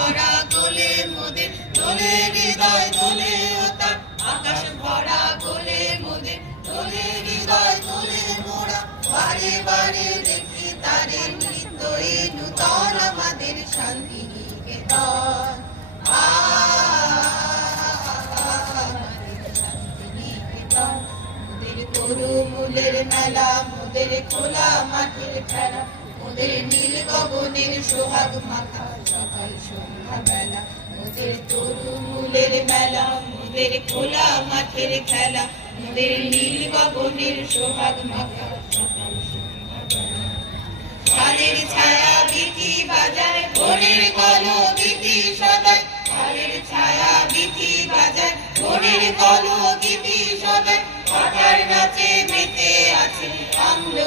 করা গোলে মোদের দোলে হৃদয় দোলে ওতা আকাশ ভরা গোলে মোদের দোলে হৃদয় দোলে মোরা বারে বারে দেখি তারে নৃত্যই নূতন আমাদের শান্তি নিকেতন তরুমূলের মেলা মোদের খোলা মাঠের খেলা মোদের নীল গগনের সোহাগ মাথা সকাল সন্ধ্যা বেলা মোদের তরুমূলের মেলা মোদের খোলা মাঠের খেলা মোদের নীল গগনের সোহাগ মাথা সকাল সন্ধ্যা বেলা ঝালের ছায়া বিথি বাজায় ভোরের কলো গীতি সদায় ঝালের ছায়া বিথি বাজায় ভোরের কলো গীতি সদায় পাঠার নাচে মেতে আছে আমলকি